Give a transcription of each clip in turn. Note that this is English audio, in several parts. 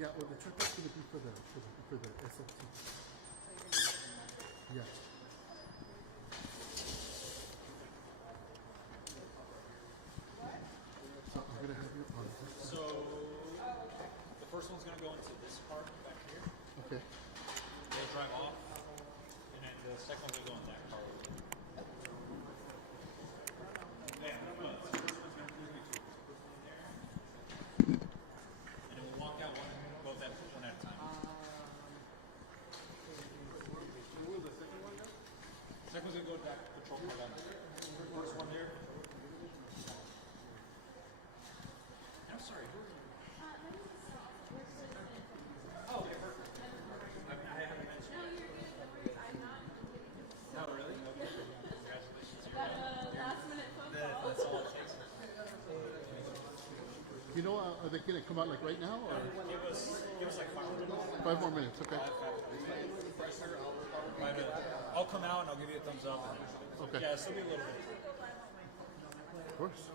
Yeah, well, the truck is going to be for the SFT. Yeah. So I'm going to have you on this. So the first one's going to go into this car back here. Okay. They'll drive off, and then the second one's going to go in that car. Yeah, no, the first one's going to be two. And then we'll walk out both at one at a time. Who will the second one go? Second one's going to go back control car down there. First one there. I'm sorry, who are you? Oh, okay, perfect. I haven't mentioned it. No, really? Okay. Congratulations. Last minute phone call. That's all it takes. You know, are they going to come out like right now or Give us like 5 minutes. 5 more minutes? Okay. 5 minutes. I'll come out and I'll give you a thumbs up. Okay. Yeah, it'll be a little bit. Of course.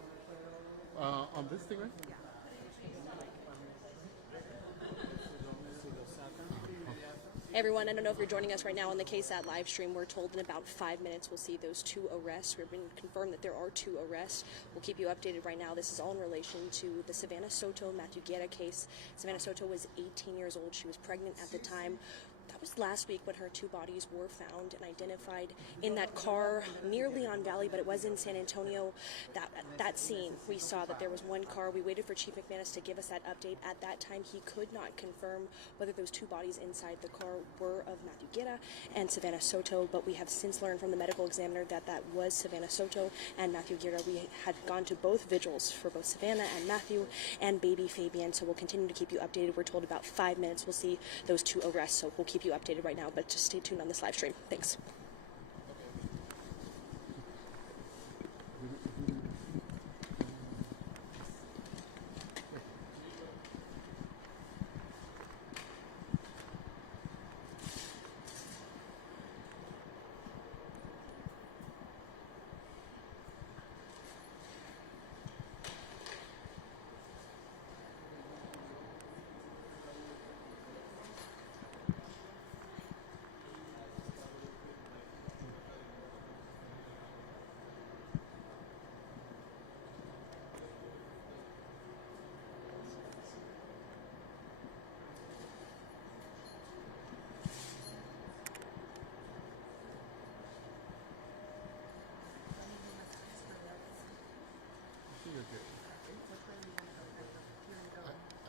On this thing, right? Everyone, I don't know if you're joining us right now on the KSAT live stream. We're told in about 5 minutes we'll see those 2 arrests. We've been confirmed that there are 2 arrests. We'll keep you updated right now. This is all in relation to the Savanah Soto, Matthew Guerra case. Savanah Soto was 18 years old. She was pregnant at the time. That was last week when her 2 bodies were found and identified in that car near Leon Valley, but it was in San Antonio. That scene, we saw that there was 1 car. We waited for Chief McManus to give us that update. At that time, he could not confirm whether those 2 bodies inside the car were of Matthew Guerra and Savanah Soto, but we have since learned from the medical examiner that that was Savanah Soto and Matthew Guerra. We had gone to both vigils for both Savanah and Matthew and baby Fabian, so we'll continue to keep you updated. We're told about 5 minutes we'll see those 2 arrests, so we'll keep you updated right now, but just stay tuned on this live stream. Thanks.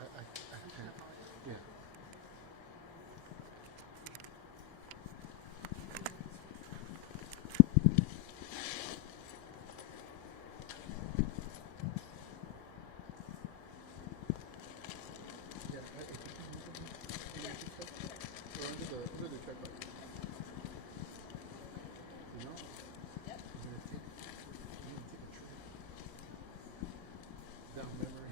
I can't. Yeah. Under the check button. You know? Yep. I'm gonna take a trip down memory.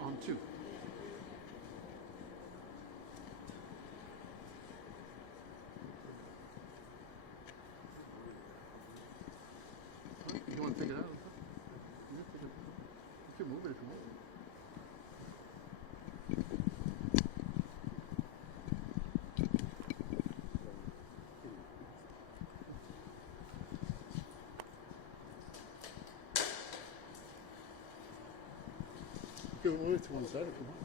On 2. You want to take it out? You can move it if you want. You can move it to one side if you want.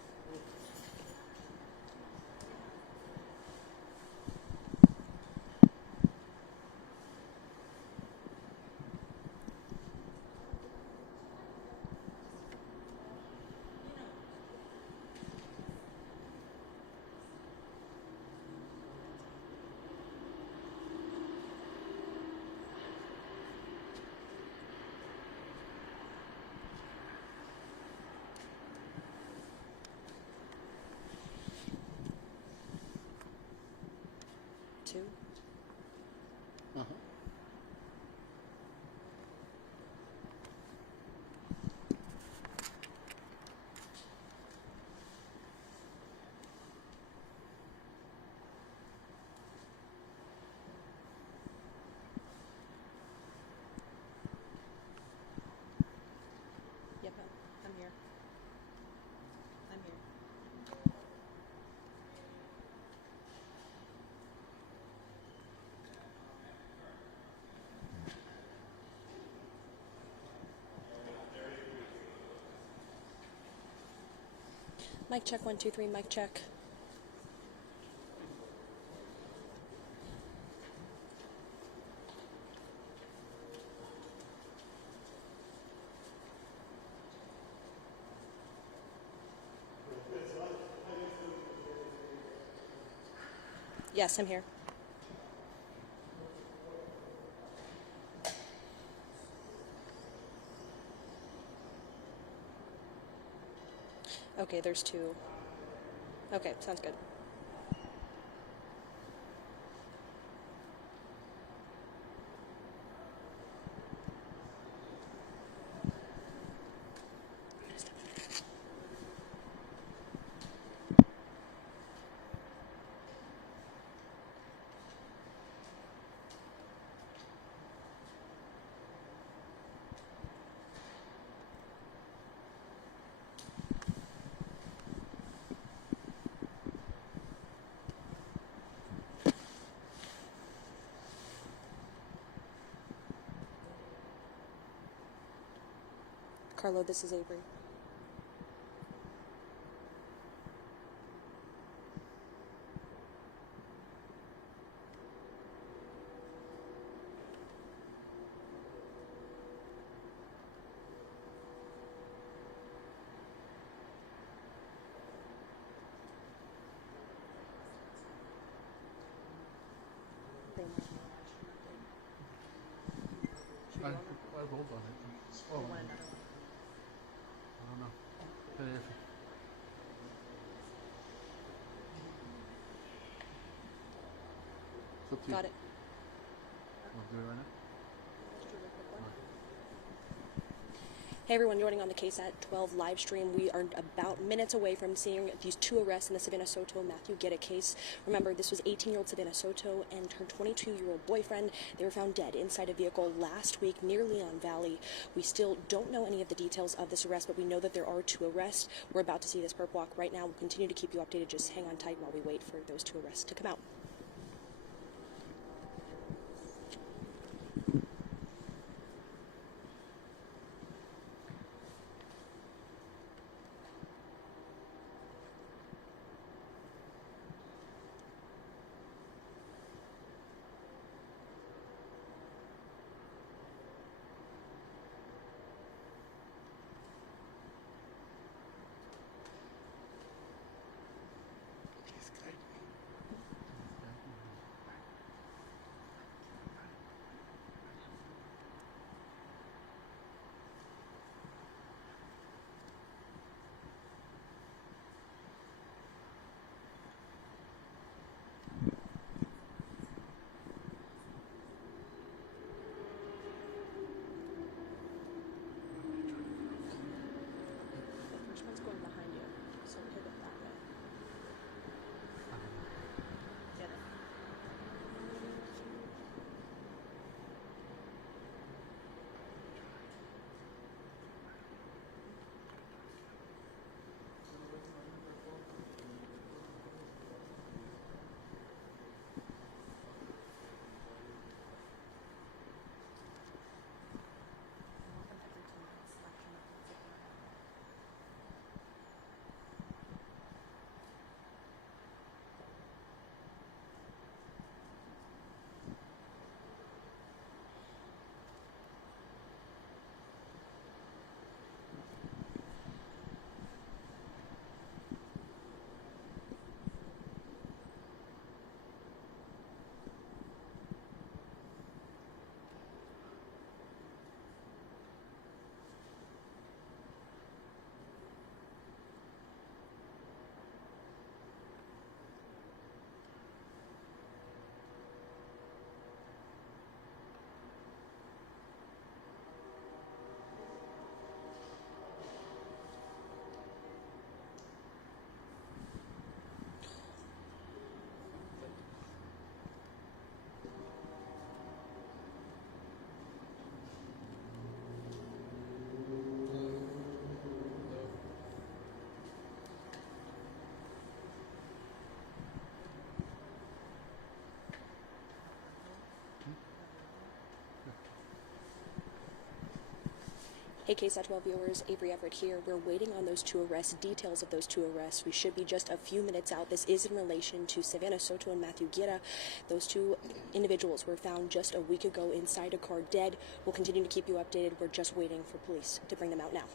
Mic check, 1, 2, 3, mic check. Yes, I'm here. Okay, there's 2. Okay, sounds good. Carlo, this is Avery. I rolled on it. Oh, I don't know. It's up to you. Got it. Want to do it right now? Hey everyone, joining on the Case at 12 live stream. We are about minutes away from seeing these 2 arrests in the Savanah Soto Matthew Guerra case. Remember, this was 18-year-old Savanah Soto and her 22-year-old boyfriend. They were found dead inside a vehicle last week near Leon Valley. We still don't know any of the details of this arrest, but we know that there are 2 arrests. We're about to see this perp walk right now. We'll continue to keep you updated. Just hang on tight while we wait for those 2 arrests to come out. Hey, KSAT 12 viewers, Avery Everett here. We're waiting on those two arrests, details of those two arrests. We should be just a few minutes out. This is in relation to Savanah Soto and Matthew Guerra. Those two individuals were found just a week ago inside a car dead. We'll continue to keep you updated. We're just waiting for police to bring them out now.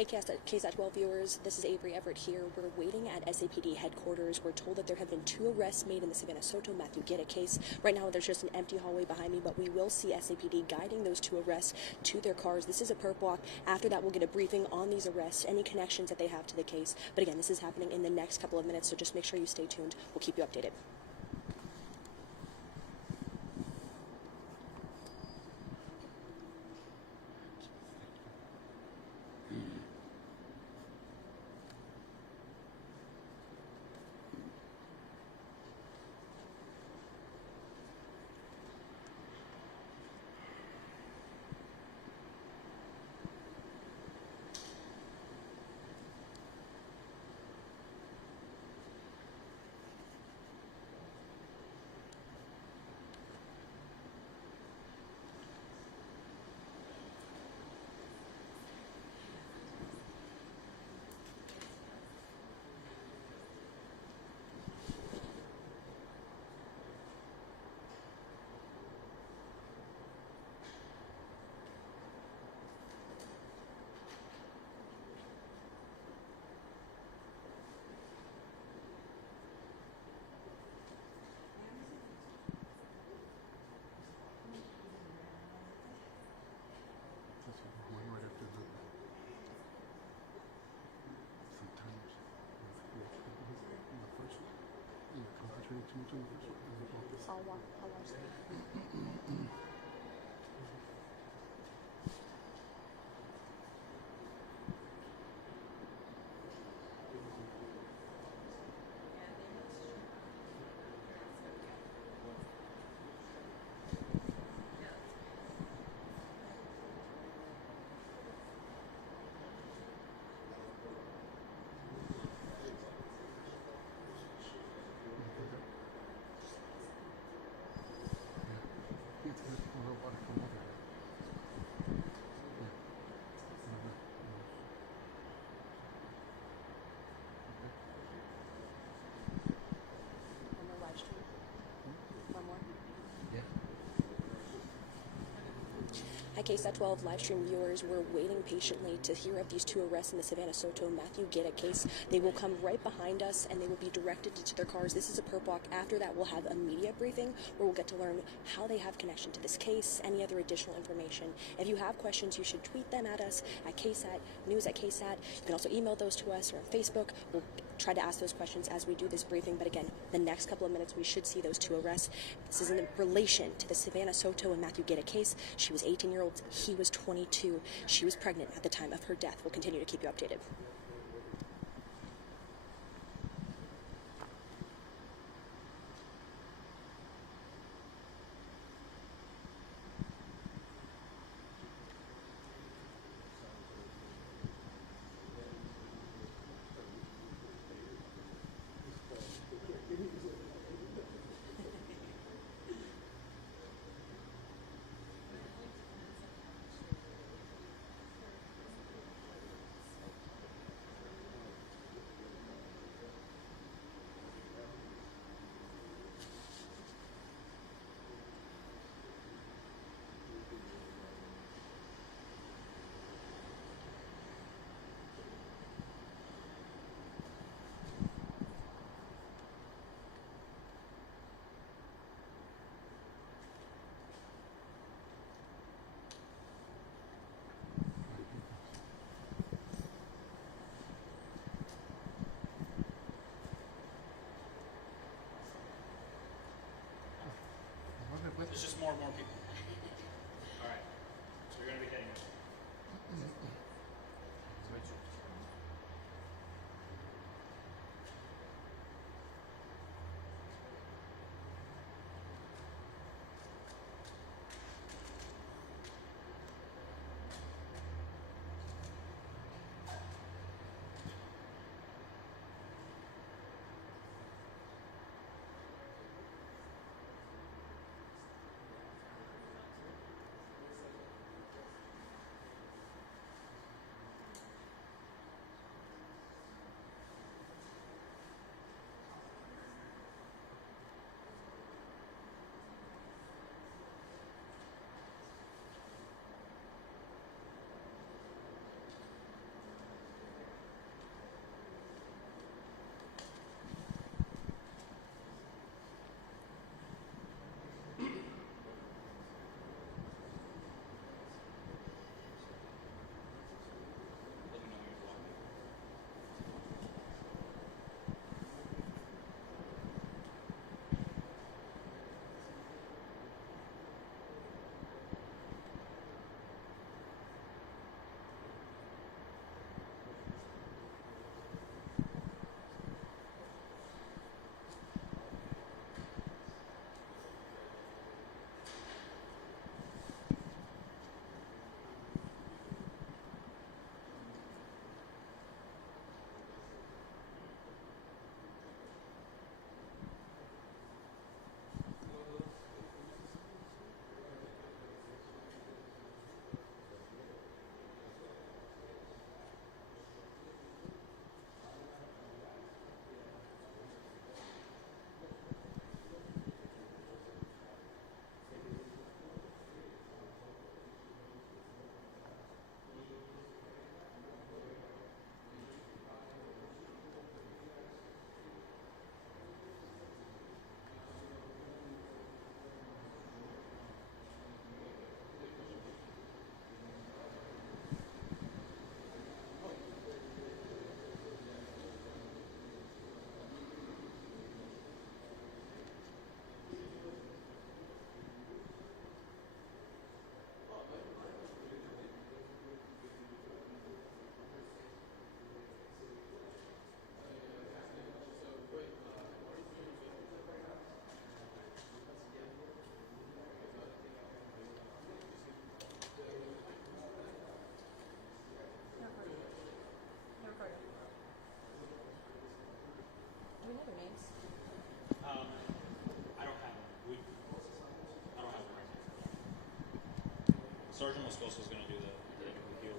Hey, KSAT 12 viewers, this is Avery Everett here. We're waiting at SAPD headquarters. We're told that there have been two arrests made in the Savanah Soto Matthew Guerra case. Right now, there's just an empty hallway behind me, but we will see SAPD guiding those two arrests to their cars. This is a perp walk. After that, we'll get a briefing on these arrests, any connections that they have to the case. But again, this is happening in the next couple of minutes, so just make sure you stay tuned. We'll keep you updated. I'll watch that. Hi, KSAT 12 live stream viewers. We're waiting patiently to hear of these two arrests in the Savanah Soto Matthew Guerra case. They will come right behind us and they will be directed to their cars. This is a perp walk. After that, we'll have a media briefing where we'll get to learn how they have connection to this case, any other additional information. If you have questions, you should tweet them at us at KSAT, news at KSAT. You can also email those to us or on Facebook. We'll try to ask those questions as we do this briefing. But again, the next couple of minutes, we should see those two arrests. This is in relation to the Savanah Soto and Matthew Guerra case. She was 18 years old. He was 22. She was pregnant at the time of her death. We'll continue to keep you updated. There's just more and more people. All right. So you're going to be getting it. Sergeant Moscoso is going to do the interview.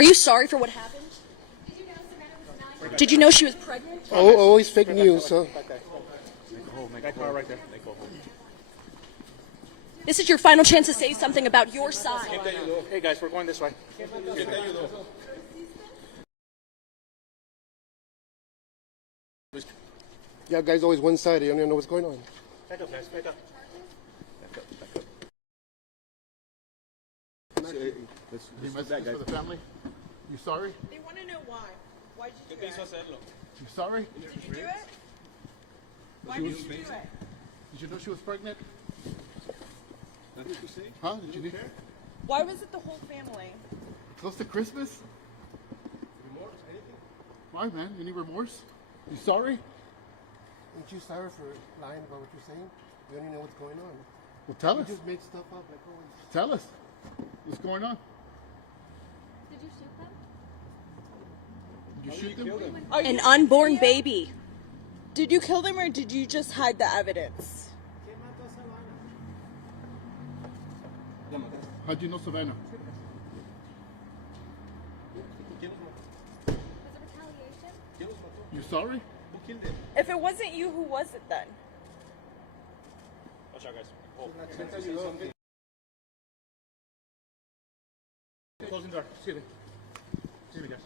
Are you sorry for what happened? Did you know she was pregnant? Oh, always fake news. So. That car right there. Go home. This is your final chance to say something about your side. Hey guys, we're going this way. Yeah, guys, always one-sided. You don't even know what's going on. Back up, guys. Back up. You message for the family? You sorry? They want to know why. Why did you do that? You sorry? Did you do it? Why did you do it? Did you know she was pregnant? Huh? Did you care? Why was it the whole family? Close to Christmas? Remorse? Anything? Why, man? Any remorse? You sorry? Aren't you sorry for lying about what you're saying? You don't even know what's going on. Well, tell us. You just make stuff up like always. Tell us. What's going on? Did you shoot them? Did you shoot them? Are An you unborn serious? baby. Did you kill them or did you just hide the evidence? How'd you know Savanah? Was it retaliation? You sorry? If it wasn't you, who was it then? Watch out, guys. Oh. Closing door. Excuse me. Excuse me, guys.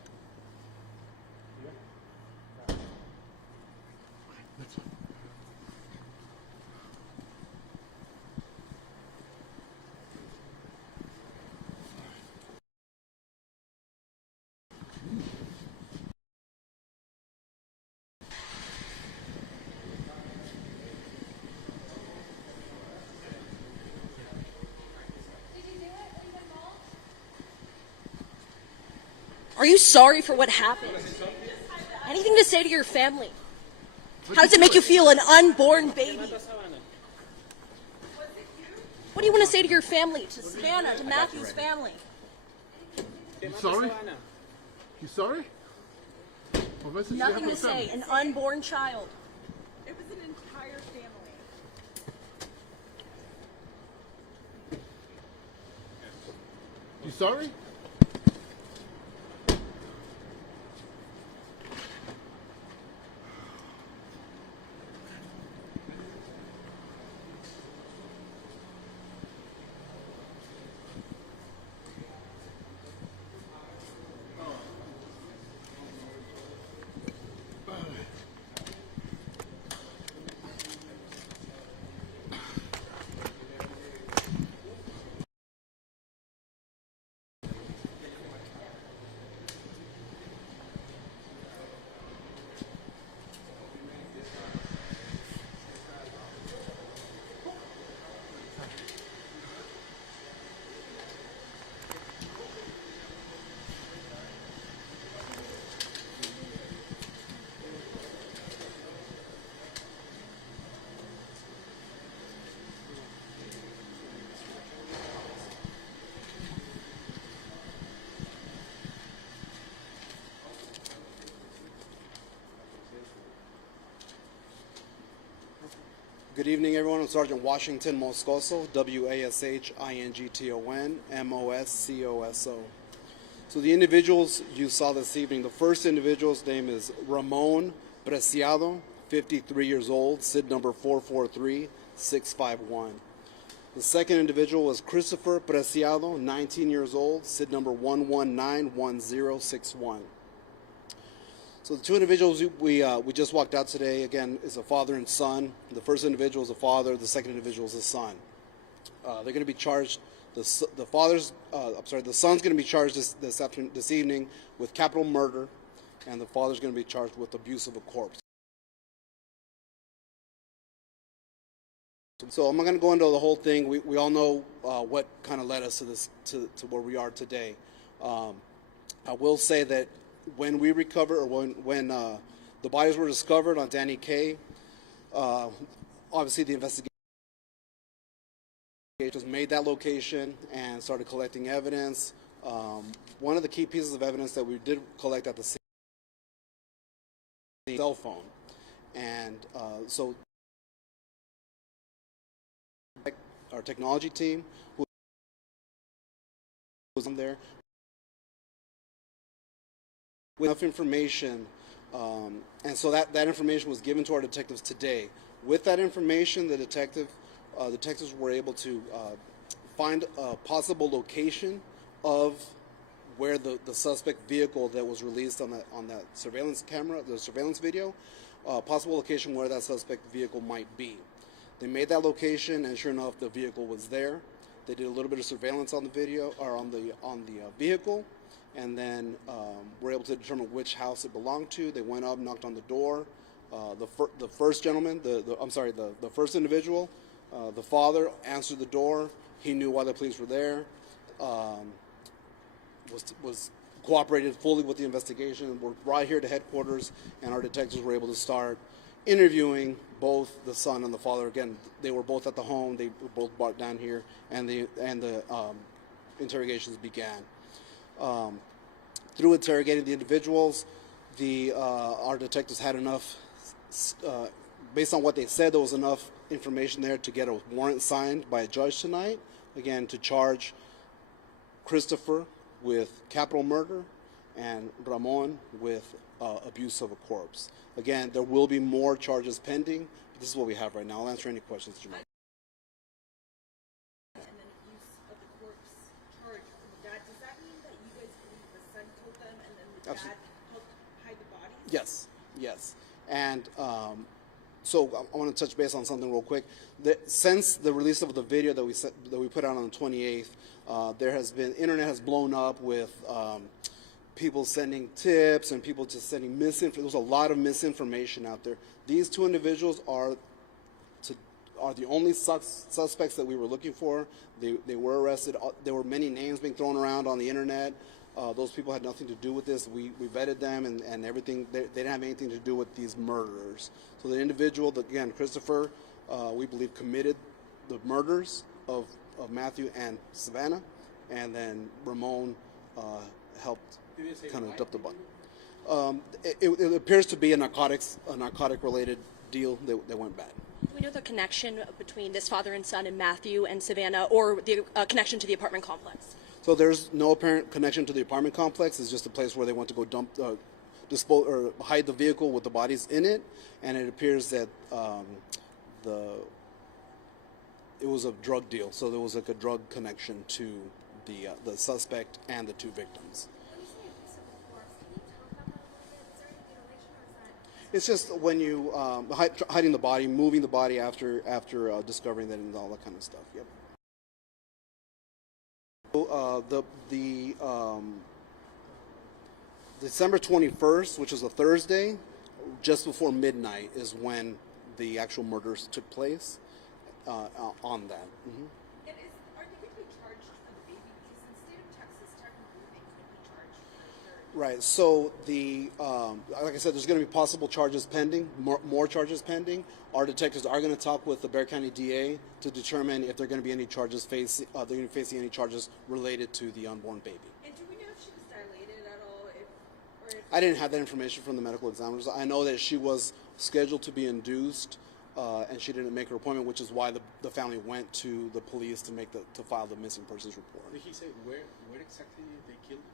That's fine. Are you sorry for what happened? Anything to say to your family? How does it make you feel, an unborn baby? What do you want to say to your family, to Savannah, to Matthew's family? You sorry? You sorry? What message do you have Nothing for to the family? say, an unborn child. It was an entire family. You sorry? Good evening, everyone. I'm Sergeant Washington Moscoso, Washington Moscoso. So the individuals you saw this evening, the first individual's name is Ramon Preciado, 53 years old, SID number 443651. The second individual was Christopher Preciado, 19 years old, SID number 1191061. So the two individuals we just walked out today, again, is a father and son. The first individual is a father. The second individual is a son. They're going to be charged. The son's going to be charged this evening with capital murder, and the father's going to be charged with abuse of a corpse. So I'm not going to go into the whole thing. We all know what kind of led us to this to where we are today. I will say that when we recovered, or when the bodies were discovered on Danny Kaye, obviously the investigation made that location and started collecting evidence. One of the key pieces of evidence that we did collect at the scene was a cell phone, and so our technology team who was in there with enough information, and so that information was given to our detectives today. With that information, the detectives were able to find a possible location of where the suspect vehicle that was released on that surveillance camera, the surveillance video, possible location where that suspect vehicle might be. They made that location, and sure enough, the vehicle was there. They did a little bit of surveillance on the video or on the vehicle, and then were able to determine which house it belonged to. They went up, knocked on the door. The first gentleman, the first individual, the father answered the door. He knew why the police were there. Was cooperated fully with the investigation. We're right here to headquarters, and our detectives were able to start interviewing both the son and the father. Again, they were both at the home. They were both brought down here, and the interrogations began. Through interrogating the individuals, our detectives had enough. Based on what they said, there was enough information there to get a warrant signed by a judge tonight. Again, to charge Christopher with capital murder and Ramon with abuse of a corpse. Again, there will be more charges pending, but this is what we have right now. I'll answer any questions you might. And then use of the corpse charge from the dad. Does that mean that you guys believe the son killed them and then the dad helped hide the bodies? Yes. And so I want to touch base on something real quick. Since the release of the video that we put out on the 28th, internet has blown up with people sending tips and people just sending misinformation. There's a lot of misinformation out there. These two individuals are the only suspects that we were looking for. They were arrested. There were many names being thrown around on the internet. Those people had nothing to do with this. We vetted them and everything. They didn't have anything to do with these murderers. So the individual, again, Christopher, we believe committed the murders of Matthew and Savanah, and then Ramon helped kind of dump the body. It appears to be a narcotic-related deal that went bad. Do we know the connection between this father and son and Matthew and Savanah, or the connection to the apartment complex? So there's no apparent connection to the apartment complex. It's just a place where they went to go dispose or hide the vehicle with the bodies in it, and it appears that it was a drug deal. So there was like a drug connection to the suspect and the two victims. When you say abuse of the corpse, can you talk about that a little bit? Is there any mutilation, or is that? It's just when you hiding the body, moving the body after discovering that and all that kind of stuff. Yep. December 21st, which was a Thursday, just before midnight, is when the actual murders took place. On that. Mm-hmm. And are they going to be charged for the baby? Because in the state of Texas, technically they could be charged for Right. So like I said, there's going to be possible charges pending, more charges pending. Our detectives are going to talk with the Bexar County DA to determine if there are going to be any charges they're going to be facing any charges related to the unborn baby. And do we know if she was dilated at all? I didn't have that information from the medical examiners. I know that she was scheduled to be induced, and she didn't make her appointment, which is why the family went to the police to file the missing persons report. Did he say where exactly they killed him?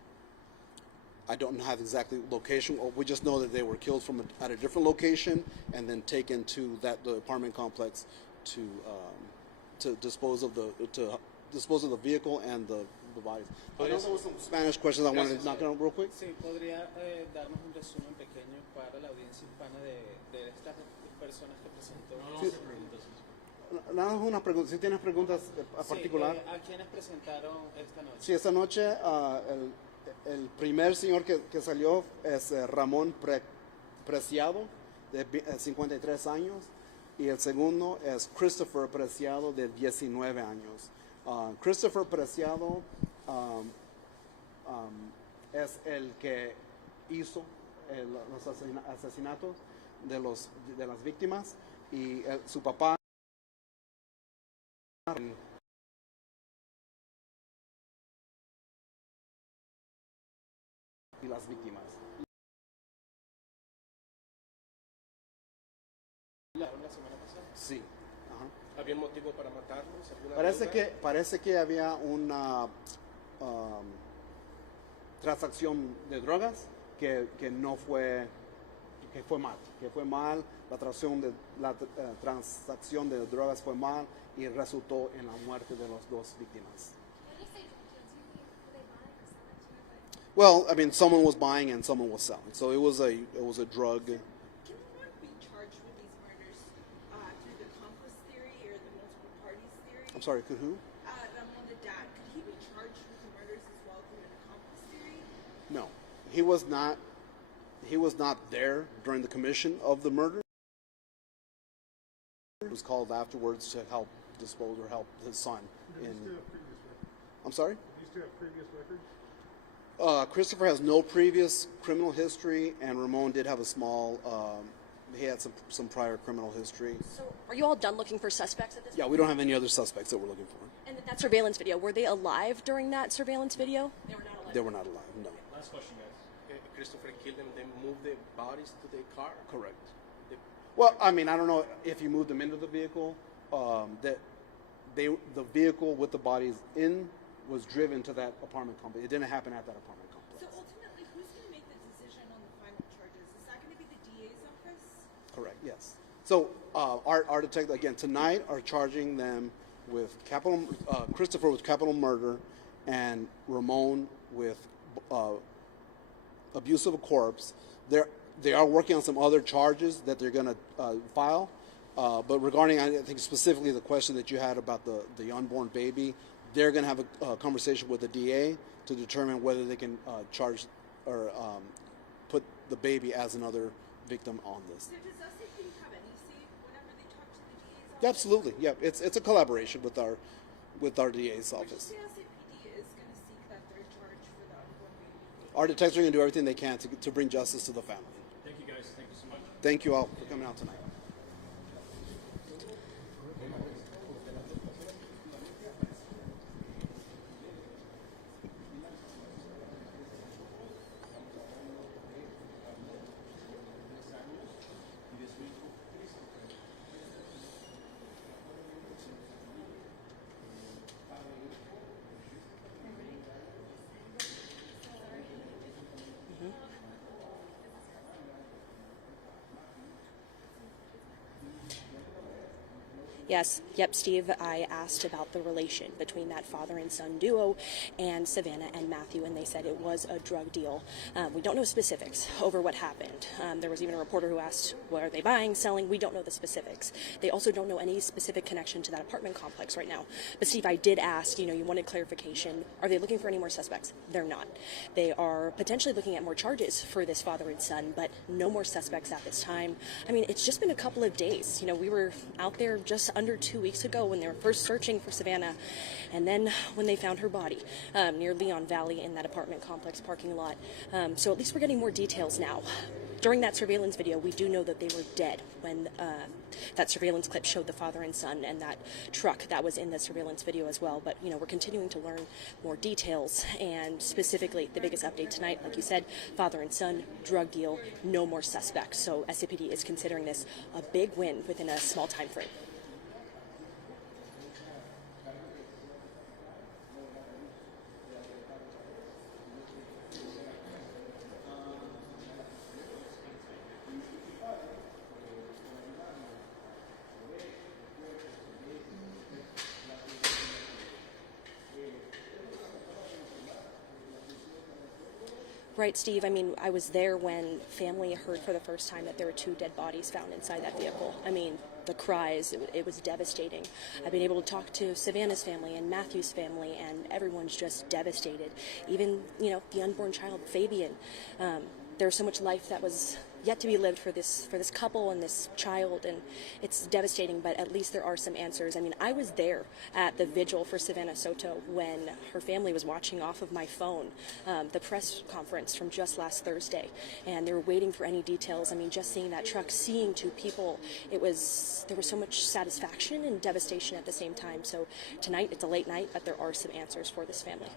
I don't have exactly location. We just know that they were killed at a different location and then taken to the apartment complex to dispose of the vehicle and the bodies. I know there was some Spanish questions I wanted to knock out real quick. Sí, podría darnos un resumen pequeño para la audiencia hispana de estas personas que presentó. Nada más una pregunta. Si tienes preguntas a particular. ¿A quiénes presentaron esta noche? Sí, esta noche el primer señor que salió es Ramón Preciado, de 53 años, y el segundo es Christopher Preciado, de 19 años. Christopher Preciado es el que hizo los asesinatos de las víctimas, y su papá y las víctimas. ¿La semana pasada? Sí. Ajá. ¿Había un motivo para matarlos? Parece que había una transacción de drogas que no fue, que fue mal, transacción de drogas fue mal y resultó en la muerte de las dos víctimas. When you say drug deals, you mean were they buying or selling too? But Well, I mean, someone was buying and someone was selling, so it was a drug. Can one be charged with these murders through the accomplice theory or the multiple parties theory? I'm sorry, could who? Ramon, the dad, could he be charged with the murders as well through an accomplice theory? No, he was not. He was not there during the commission of the murder. He was called afterwards to help dispose or help his son. I'm sorry? These two have previous records? Christopher has no previous criminal history, and Ramon did have a small. He had some prior criminal history. So, are you all done looking for suspects at this Yeah, point? we don't have any other suspects that we're looking for. And that surveillance video, were they alive during that surveillance video? They were not alive. They were not alive. No. Last question, guys. Christopher killed them, then moved the bodies to the car. Correct. Well, I mean, I don't know if you moved them into the vehicle. The vehicle with the bodies in was driven to that apartment complex. It didn't happen at that apartment complex. So ultimately, who's going to make the decision on the final charges? Is that going to be the DA's office? Correct. Yes. So our detective again tonight are charging them with capital. Christopher with capital murder, and Ramon with abuse of a corpse. They are working on some other charges that they're going to file. But regarding, I think specifically the question that you had about the unborn baby, they're going to have a conversation with the DA to determine whether they can charge or put the baby as another victim on this. So does SAP have any say whenever they talk to the DA's office? Yeah, absolutely. Yeah, it's a collaboration with our DA's Or office. just the SAPD is going to seek that they're charged for the unborn baby? Our detectives are going to do everything they can to bring justice to the family. Thank you, guys. Thank you so much. Thank you all for coming out tonight. Yes, yep, Steve, I asked about the relation between that father and son duo and Savanah and Matthew, and they said it was a drug deal. We don't know specifics over what happened. There was even a reporter who asked, what are they buying, selling? We don't know the specifics. They also don't know any specific connection to that apartment complex right now. But Steve, I did ask, you wanted clarification. Are they looking for any more suspects? They're not. They are potentially looking at more charges for this father and son, but no more suspects at this time. I mean, it's just been a couple of days. We were out there just under 2 weeks ago when they were first searching for Savanah, and then when they found her body near Leon Valley in that apartment complex parking lot. So at least we're getting more details now. During that surveillance video, we do know that they were dead when that surveillance clip showed the father and son and that truck that was in the surveillance video as well. But, we're continuing to learn more details, and specifically the biggest update tonight, like you said, father and son, drug deal, no more suspects. So SCPD is considering this a big win within a small time frame. Right, Steve. I mean, I was there when family heard for the first time that there were 2 dead bodies found inside that vehicle. I mean, the cries, it was devastating. I've been able to talk to Savannah's family and Matthew's family, and everyone's just devastated. Even, the unborn child, Fabian. There's so much life that was yet to be lived for this couple and this child, and it's devastating, but at least there are some answers. I mean, I was there at the vigil for Savanah Soto when her family was watching off of my phone the press conference from just last Thursday, and they were waiting for any details. I mean, just seeing that truck, seeing 2 people, there was so much satisfaction and devastation at the same time. So tonight, it's a late night, but there are some answers for this family.